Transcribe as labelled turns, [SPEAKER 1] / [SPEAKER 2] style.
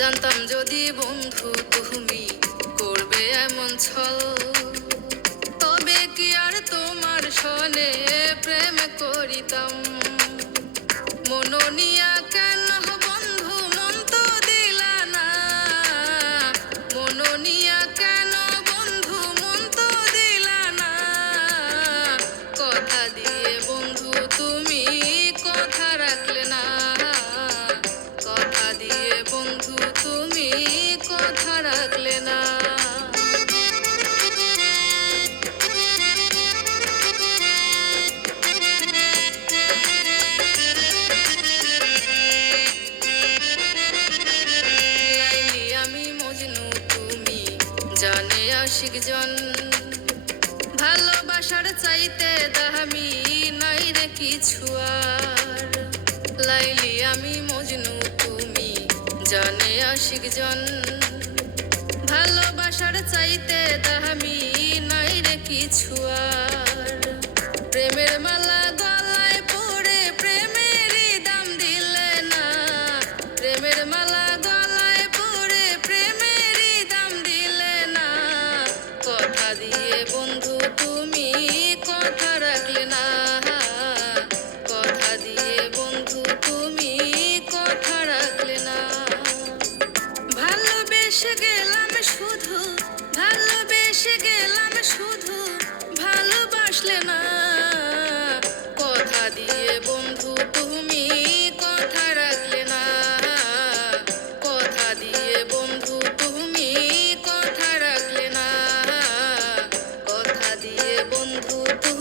[SPEAKER 1] জানতাম যদি বন্ধু তুমি করবে এমন ছল। তবে কি আর তোমার সনে প্রেম করিতাম? মনোনিয়া রাখলে না জানে আশিক জন। ভালোবাসার চাইতে দামি নাই রে কিছু আর। লাইলি আমি মজনু, তুমি জানে আশিক জন। চাইতে দামি নাই রে কিছু আর। প্রেমের মালা গলায় পড়ে প্রেমেরই দাম দিলে না। প্রেমের মালা গলায় পড়ে প্রেমেরই দাম দিলে না। কথা দিয়ে বন্ধু, তুমি কথা রাখলে না। গেলে না কথা দিয়ে বন্ধু, তুমি কথা রাখলে না। কথা দিয়ে বন্ধু, তুমি কথা রাখলে না। কথা দিয়ে বন্ধু, তুমি